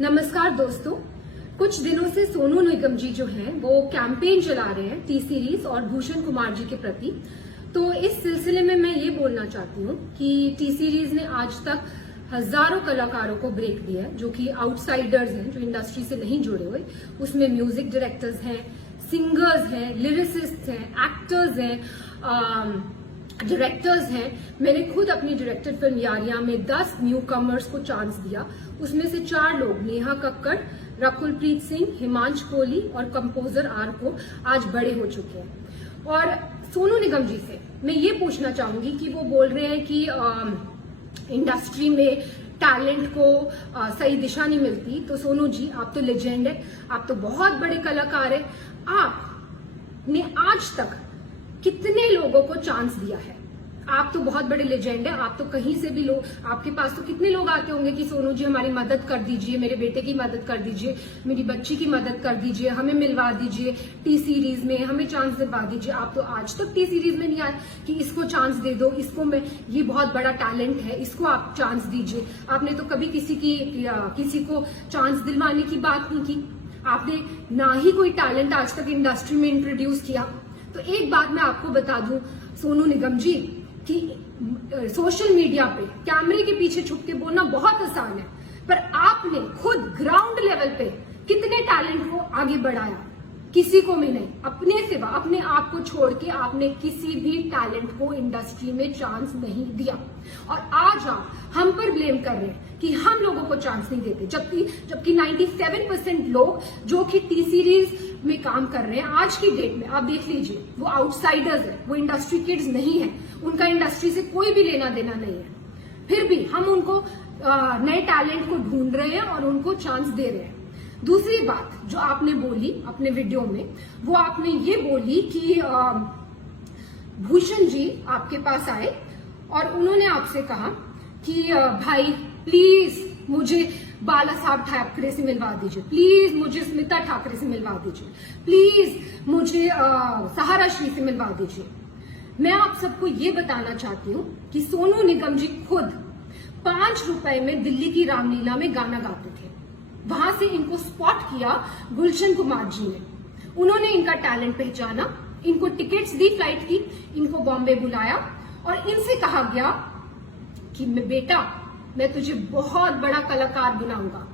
नमस्कार दोस्तों, कुछ दिनों से सोनू निगम जी जो हैं वो कैंपेन चला रहे हैं टी सीरीज और भूषण कुमार जी के प्रति। तो इस सिलसिले में मैं ये बोलना चाहती हूँ कि टी सीरीज ने आज तक हजारों कलाकारों को ब्रेक दिया है जो कि आउटसाइडर्स हैं, जो इंडस्ट्री से नहीं जुड़े हुए। उसमें म्यूजिक डायरेक्टर्स हैं, सिंगर्स हैं, लिरिसिस्ट हैं, एक्टर्स हैं, डायरेक्टर्स हैं। मैंने खुद अपनी डायरेक्टेड फिल्म यारियां में 10 न्यू कमर्स को चांस दिया। उसमें से 4 लोग, नेहा कक्कड़, रकुलप्रीत सिंह, हिमांश कोहली और कंपोजर आर को आज बड़े हो चुके हैं। और सोनू निगम जी से मैं ये पूछना चाहूंगी कि वो बोल रहे हैं कि इंडस्ट्री में टैलेंट को सही दिशा नहीं मिलती। तो सोनू जी, आप तो लेजेंड है, आप तो बहुत बड़े कलाकार है। आपने आज तक कितने लोगों को चांस दिया है? आप तो बहुत बड़े लेजेंड है, आप तो कहीं से भी लोग, आपके पास तो कितने लोग आते होंगे कि सोनू जी हमारी मदद कर दीजिए, मेरे बेटे की मदद कर दीजिए, मेरी बच्ची की मदद कर दीजिए, हमें मिलवा दीजिए टी सीरीज में, हमें चांस दिलवा दीजिए। आप तो आज तक टी सीरीज में नहीं आए कि इसको चांस दे दो, इसको मैं, ये बहुत बड़ा टैलेंट है, इसको आप चांस दीजिए। आपने तो कभी किसी को चांस दिलवाने की बात नहीं की। आपने ना ही कोई टैलेंट आज तक इंडस्ट्री में इंट्रोड्यूस किया। तो एक बात मैं आपको बता दूं सोनू निगम जी कि सोशल मीडिया पे कैमरे के पीछे छुप के बोलना बहुत आसान है, पर आपने खुद ग्राउंड लेवल पे कितने टैलेंट को आगे बढ़ाया? किसी को भी नहीं। अपने सिवा, अपने आप को छोड़ के आपने किसी भी टैलेंट को इंडस्ट्री में चांस नहीं दिया। और आज आप हम पर ब्लेम कर रहे हैं कि हम लोगों को चांस नहीं देते, जबकि 97% लोग जो कि टी सीरीज में काम कर रहे हैं आज की डेट में, आप देख लीजिए, वो आउटसाइडर्स है, वो इंडस्ट्री किड्स नहीं है, उनका इंडस्ट्री से कोई भी लेना देना नहीं है। फिर भी हम उनको नए टैलेंट को ढूंढ रहे हैं और उनको चांस दे रहे हैं। दूसरी बात जो आपने बोली अपने वीडियो में, वो आपने ये बोली कि भूषण जी आपके पास आए और उन्होंने आपसे कहा कि भाई प्लीज मुझे बाला साहब ठाकरे से मिलवा दीजिए, प्लीज मुझे स्मिता ठाकरे से मिलवा दीजिए, प्लीज मुझे सहारा श्री से मिलवा दीजिए। मैं आप सबको ये बताना चाहती हूँ कि सोनू निगम जी खुद 5 रुपए में दिल्ली की रामलीला में गाना गाते थे। वहां से इनको स्पॉट किया गुलशन कुमार जी ने। उन्होंने इनका टैलेंट पहचाना, इनको टिकट्स दी फ्लाइट की, इनको बॉम्बे बुलाया और इनसे कहा गया कि बेटा मैं तुझे बहुत बड़ा कलाकार बनाऊंगा।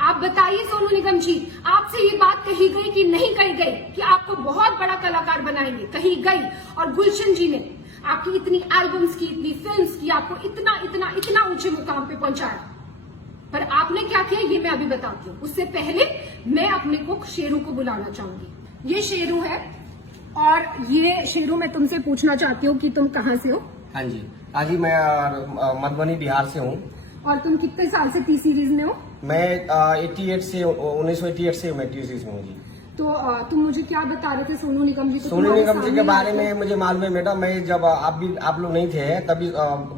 आप बताइए सोनू निगम जी, आपसे ये बात कही गई कि नहीं कही गई कि आपको बहुत बड़ा कलाकार बनाएंगे? कही गई। और गुलशन जी ने आपकी इतनी एल्बम्स की, इतनी फिल्म्स की, आपको इतना इतना इतना ऊंचे मुकाम पे पहुंचाया। पर आपने क्या किया ये मैं अभी बताती हूँ। उससे पहले मैं अपने को शेरू को बुलाना चाहूंगी। ये शेरू है और ये शेरू, मैं तुमसे पूछना चाहती हूँ कि तुम कहाँ से हो? हाँ जी, मैं मधुबनी बिहार से हूँ। और तुम कितने साल से टी सीरीज में हो? मैं 1988 से मैं टी सीरीज में हूँ जी। तो तुम मुझे क्या बता रहे थे सोनू निगम जी को? सोनू निगम जी के बारे में मुझे मालूम है मैडम। मैं जब आप लोग नहीं थे तभी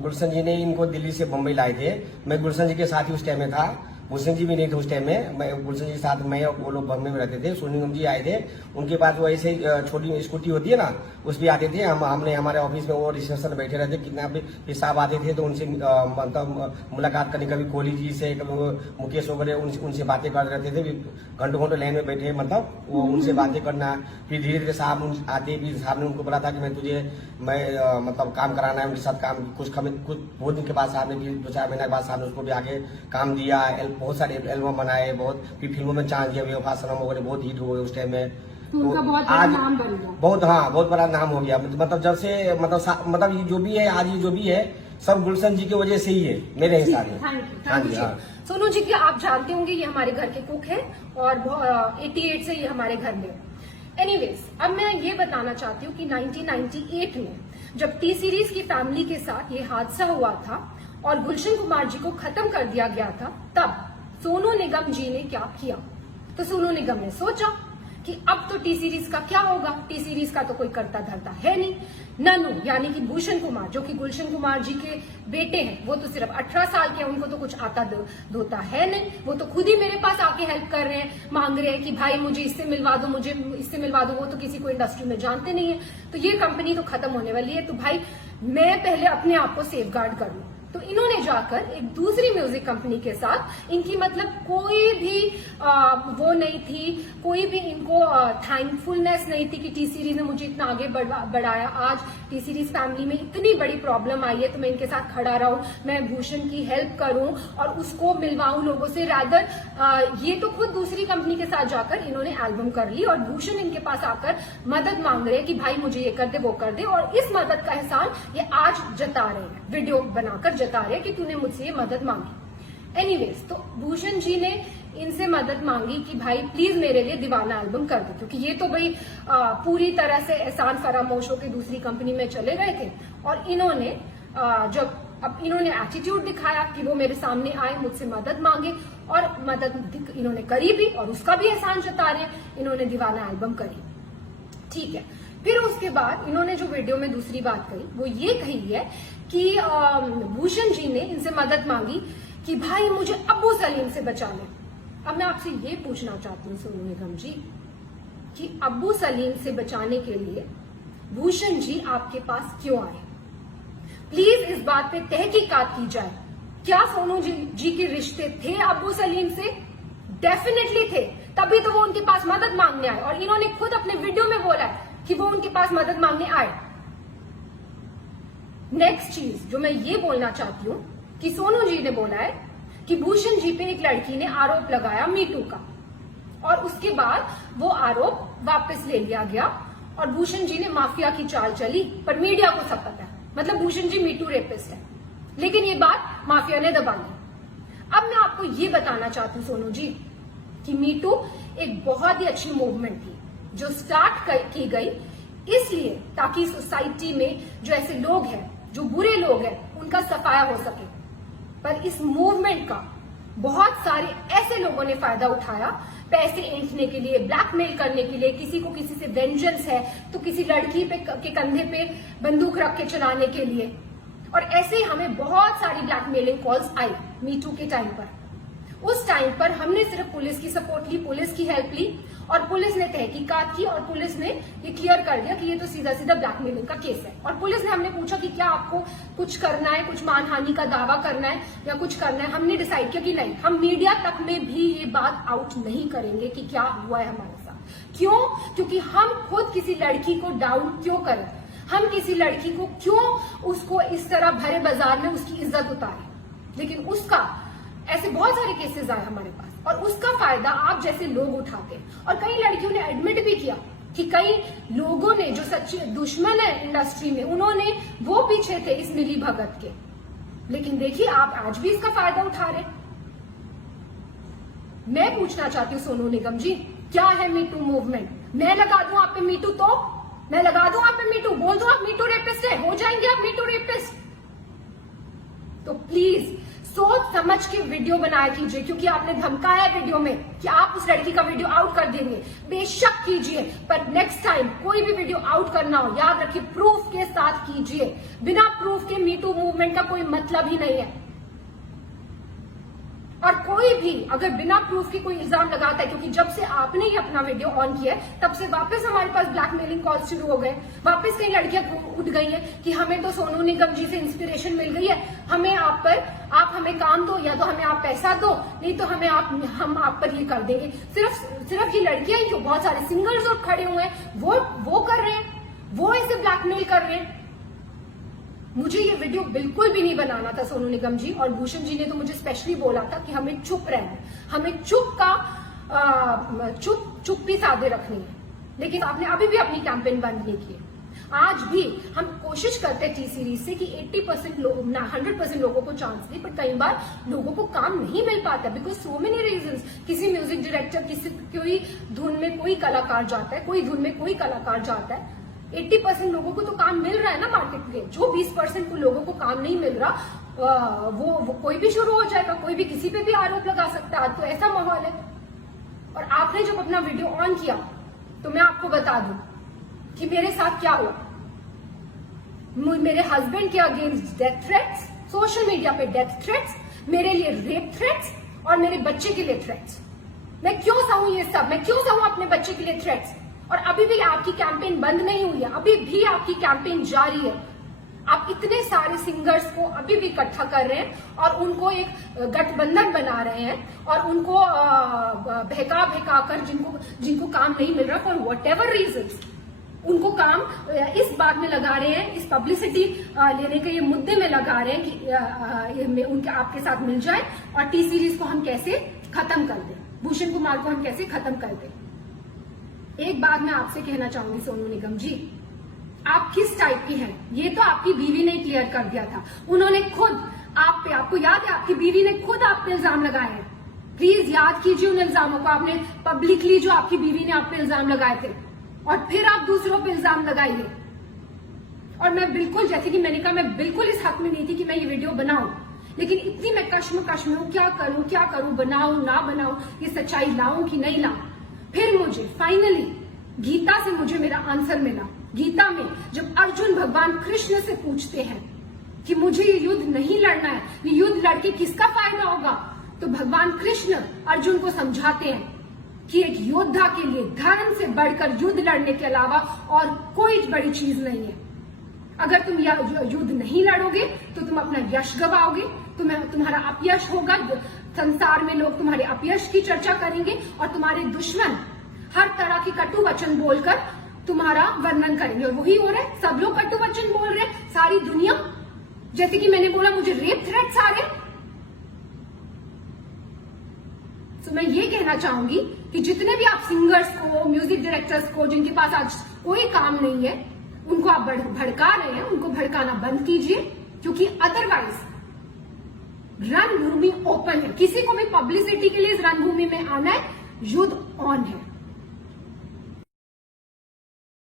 गुलशन जी ने इनको दिल्ली से बम्बई लाए थे। मैं गुलशन जी के साथ ही उस टाइम में था, गुलशन जी भी नहीं थे उस टाइम में। मैं गुलशन जी के साथ, मैं और वो लोग बम्बई में रहते थे। सोनू निगम जी आए थे, उनके पास वो ऐसे छोटी स्कूटी होती है ना, उस भी आते थे। हमने हमारे ऑफिस में वो रिसेप्शन बैठे रहते, कितना भी साहब आते थे तो उनसे मतलब मुलाकात करने, कभी कोहली जी से, कभी मुकेश वगैरह, उनसे बातें करते रहते थे। घंटों घंटों लाइन में बैठे, मतलब वो उनसे बातें करना। फिर धीरे धीरे साहब आते, फिर साहब ने उनको बोला था कि मैं मतलब काम कराना है उनके साथ। काम कुछ बहुत दिन के बाद साहब ने, 2-4 महीने के बाद साहब ने उसको भी आके काम दिया। बहुत सारे एल्बम बनाए, बहुत फिर फिल्मों में चांस दिया, बेवफा सनम वगैरह बहुत हिट हुए उस टाइम में। उनका बहुत बड़ा नाम बन गया। बहुत बड़ा नाम हो गया। मतलब जब से मतलब ये जो भी है आज, ये जो भी है सब गुलशन जी की वजह से ही है मेरे हिसाब से। हाँ जी। सोनू जी की आप जानते होंगे, ये हमारे घर के कुक है और 88 से ये हमारे घर में। एनीवेज, अब मैं ये बताना चाहती हूँ कि 1998 में जब टी सीरीज की फैमिली के साथ ये हादसा हुआ था और गुलशन कुमार जी को खत्म कर दिया गया था, तब सोनू निगम जी ने क्या किया? तो सोनू निगम ने सोचा कि अब तो टी सीरीज का क्या होगा, टी सीरीज का तो कोई करता धरता है नहीं। ननू यानी कि भूषण कुमार, जो कि गुलशन कुमार जी के बेटे हैं, वो तो सिर्फ 18 साल के हैं, उनको तो कुछ आता धोता है नहीं। वो तो खुद ही मेरे पास आके हेल्प कर रहे हैं, मांग रहे हैं कि भाई मुझे इससे मिलवा दो, मुझे इससे मिलवा दो। वो तो किसी को इंडस्ट्री में जानते नहीं है। तो ये कंपनी तो खत्म होने वाली है। तो भाई मैं पहले अपने आप को सेफ गार्ड कर लूं। तो इन्होंने जाकर एक दूसरी म्यूजिक कंपनी के साथ, इनकी मतलब कोई भी वो नहीं थी, कोई भी इनको थैंकफुलनेस नहीं थी कि टी सीरीज ने मुझे इतना आगे बढ़ाया। आज टी सीरीज फैमिली में इतनी बड़ी प्रॉब्लम आई है तो मैं इनके साथ खड़ा रहूं, मैं भूषण की हेल्प करूं और उसको मिलवाऊं लोगों से। रादर ये तो खुद दूसरी कंपनी के साथ जाकर इन्होंने एल्बम कर ली और भूषण इनके पास आकर मदद मांग रहे हैं कि भाई मुझे ये कर दे वो कर दे, और इस मदद का एहसान ये आज जता रहे हैं, वीडियो बनाकर जता रहे हैं कि तूने मुझसे ये मदद मांगी। एनीवेज, तो भूषण जी ने इनसे मदद मांगी कि भाई प्लीज मेरे लिए दीवाना एल्बम कर दो, क्योंकि ये तो भाई पूरी तरह से एहसान फरामोश होकर दूसरी कंपनी में चले गए थे। और इन्होंने जब अब इन्होंने एटीट्यूड दिखाया कि वो मेरे सामने आए, मुझसे मदद मांगे, और मदद इन्होंने करी भी और उसका भी एहसान जता रहे हैं, इन्होंने दीवाना एल्बम करी। ठीक है, फिर उसके बाद इन्होंने जो वीडियो में दूसरी बात कही वो ये कही है कि भूषण जी ने इनसे मदद मांगी कि भाई मुझे अब्बू सलीम से बचा ले। अब मैं आपसे ये पूछना चाहती हूँ सोनू निगम जी कि अब्बू सलीम से बचाने के लिए भूषण जी आपके पास क्यों आए? प्लीज इस बात पे तहकीकात की जाए। क्या सोनू जी के रिश्ते थे अब्बू सलीम से? डेफिनेटली थे, तभी तो वो उनके पास मदद मांगने आए, और इन्होंने खुद अपने वीडियो में बोला है कि वो उनके पास मदद मांगने आए। नेक्स्ट चीज जो मैं ये बोलना चाहती हूँ कि सोनू जी ने बोला है कि भूषण जी पे एक लड़की ने आरोप लगाया मीटू का, और उसके बाद वो आरोप वापस ले लिया गया और भूषण जी ने माफिया की चाल चली, पर मीडिया को सब पता है, मतलब भूषण जी मीटू रेपिस्ट है, लेकिन ये बात माफिया ने दबा ली। अब मैं आपको ये बताना चाहती हूँ सोनू जी कि मीटू एक बहुत ही अच्छी मूवमेंट थी जो स्टार्ट की गई इसलिए ताकि सोसाइटी में जो ऐसे लोग हैं, जो बुरे लोग हैं, उनका सफाया हो सके। पर इस मूवमेंट का बहुत सारे ऐसे लोगों ने फायदा उठाया, पैसे ऐंठने के लिए, ब्लैकमेल करने के लिए, किसी को किसी से वेंजेंस है तो किसी लड़की के कंधे पे बंदूक रख के चलाने के लिए, और ऐसे ही हमें बहुत सारी ब्लैकमेलिंग कॉल्स आई मीटू के टाइम पर। उस टाइम पर हमने सिर्फ पुलिस की सपोर्ट ली, पुलिस की हेल्प ली, और पुलिस ने तहकीकात की और पुलिस ने ये क्लियर कर दिया कि ये तो सीधा सीधा ब्लैकमेलिंग का केस है। और पुलिस ने, हमने पूछा कि क्या आपको कुछ करना है, कुछ मानहानि का दावा करना है या कुछ करना है, हमने डिसाइड किया कि नहीं, हम मीडिया तक में भी ये बात आउट नहीं करेंगे कि क्या हुआ है हमारे साथ। क्यों? क्योंकि हम खुद किसी लड़की को डाउन क्यों करें, हम किसी लड़की को क्यों उसको इस तरह भरे बाजार में उसकी इज्जत उतारें। लेकिन उसका ऐसे बहुत सारे केसेस आए हमारे पास, और उसका फायदा आप जैसे लोग उठाते हैं। और कई लड़कियों ने एडमिट भी किया कि कई लोगों ने, जो सच्चे दुश्मन है इंडस्ट्री में, उन्होंने वो पीछे थे इस मिली भगत के, लेकिन देखिए आप आज भी इसका फायदा उठा रहे। मैं पूछना चाहती हूँ सोनू निगम जी, क्या है मीटू मूवमेंट? मैं लगा दूं आप पे मीटू, तो मैं लगा दूं आप पे मीटू, बोल दो आप मीटू रेपिस्ट है, हो जाएंगे आप मीटू रेपिस्ट। तो प्लीज सोच समझ के वीडियो बनाया कीजिए, क्योंकि आपने धमकाया वीडियो में कि आप उस लड़की का वीडियो आउट कर देंगे। बेशक कीजिए, पर नेक्स्ट टाइम कोई भी वीडियो आउट करना हो, याद रखिए प्रूफ के साथ कीजिए। बिना प्रूफ के मीटू मूवमेंट का कोई मतलब ही नहीं है। और कोई भी अगर बिना प्रूफ के कोई इल्जाम लगाता है, क्योंकि जब से आपने ही अपना वीडियो ऑन किया है तब से वापस हमारे पास ब्लैकमेलिंग कॉल शुरू हो गए, वापस कई लड़कियां उठ गई हैं कि हमें तो सोनू निगम जी से इंस्पिरेशन मिल गई है, हमें आप हमें काम दो, या तो हमें आप पैसा दो, नहीं तो हम आप पर ये कर देंगे। सिर्फ ये लड़कियां ही क्यों, बहुत सारे सिंगर्स और खड़े हुए हैं, वो कर रहे हैं, वो ऐसे ब्लैकमेल कर रहे हैं। मुझे ये वीडियो बिल्कुल भी नहीं बनाना था सोनू निगम जी, और भूषण जी ने तो मुझे स्पेशली बोला था कि हमें चुप रहना है, हमें चुप्पी साधे रखनी है, लेकिन आपने अभी भी अपनी कैंपेन बंद नहीं की। आज भी हम कोशिश करते हैं टी सीरीज से कि 80% लोग, 100% लोगों को चांस दे, पर कई बार लोगों को काम नहीं मिल पाता बिकॉज सो मेनी रीजंस। किसी म्यूजिक डायरेक्टर, किसी कोई धुन में कोई कलाकार जाता है, कोई धुन में कोई कलाकार जाता है। 80% लोगों को तो काम मिल रहा है ना मार्केट में, जो 20% को लोगों को काम नहीं मिल रहा वो कोई भी शुरू हो जाएगा, कोई भी किसी पे भी आरोप लगा सकता है। तो ऐसा माहौल है। और आपने जब अपना वीडियो ऑन किया तो मैं आपको बता दूं कि मेरे साथ क्या हुआ। मेरे हस्बैंड के against death threats, social media पे डेथ थ्रेट्स, मेरे लिए रेप थ्रेट्स और मेरे बच्चे के लिए थ्रेट्स। मैं क्यों सहूं ये सब, मैं क्यों सहूं अपने बच्चे के लिए थ्रेट्स? और अभी भी आपकी कैंपेन बंद नहीं हुई है, अभी भी आपकी कैंपेन जारी है। आप इतने सारे सिंगर्स को अभी भी इकट्ठा कर रहे हैं और उनको एक गठबंधन बना रहे हैं और उनको बहका कर जिनको काम नहीं मिल रहा फॉर वट एवर रीजन्स, उनको काम इस बात में लगा रहे हैं, इस पब्लिसिटी लेने के ये मुद्दे में लगा रहे हैं कि उनके आपके साथ मिल जाए और टी सीरीज को हम कैसे खत्म कर दें, भूषण कुमार को हम कैसे खत्म कर दें। एक बात मैं आपसे कहना चाहूंगी सोनू निगम जी, आप किस टाइप की हैं ये तो आपकी बीवी ने क्लियर कर दिया था। उन्होंने खुद आप पे, आपको याद है, आपकी बीवी ने खुद आप पे इल्जाम लगाए हैं। प्लीज याद कीजिए उन इल्जामों को, आपने पब्लिकली जो आपकी बीवी ने आप पे इल्जाम लगाए थे और फिर आप दूसरों पे इल्जाम लगाइए। और मैं बिल्कुल, जैसे कि मैंने कहा, मैं बिल्कुल इस हक में नहीं थी कि मैं ये वीडियो बनाऊं, लेकिन इतनी मैं कश्मकश में हूं, क्या करूं, बनाऊं ना बनाऊं, ये सच्चाई लाऊं कि नहीं लाऊं। फिर मुझे फाइनली गीता से मुझे मेरा आंसर मिला। गीता में जब अर्जुन भगवान कृष्ण से पूछते हैं कि मुझे ये युद्ध नहीं लड़ना है, ये युद्ध लड़के किसका फायदा होगा, तो भगवान कृष्ण अर्जुन को समझाते हैं कि एक योद्धा के लिए धर्म से बढ़कर युद्ध लड़ने के अलावा और कोई बड़ी चीज नहीं है। अगर तुम युद्ध नहीं लड़ोगे तो तुम अपना यश गवाओगे, तुम्हारा अपयश होगा, संसार में लोग तुम्हारे अपयश की चर्चा करेंगे और तुम्हारे दुश्मन हर तरह की कटु वचन बोलकर तुम्हारा वर्णन करेंगे। और वही हो रहा है, सब लोग कटु वचन बोल रहे हैं, सारी दुनिया। जैसे कि मैंने बोला, मुझे रेप थ्रेट्स आ रहे। तो मैं ये कहना चाहूंगी कि जितने भी आप सिंगर्स को, म्यूजिक डायरेक्टर्स को, जिनके पास आज कोई काम नहीं है, उनको आप भड़का रहे हैं, उनको भड़काना बंद कीजिए, क्योंकि अदरवाइज रणभूमि ओपन है। किसी को भी पब्लिसिटी के लिए इस रणभूमि में आना है, युद्ध ऑन है।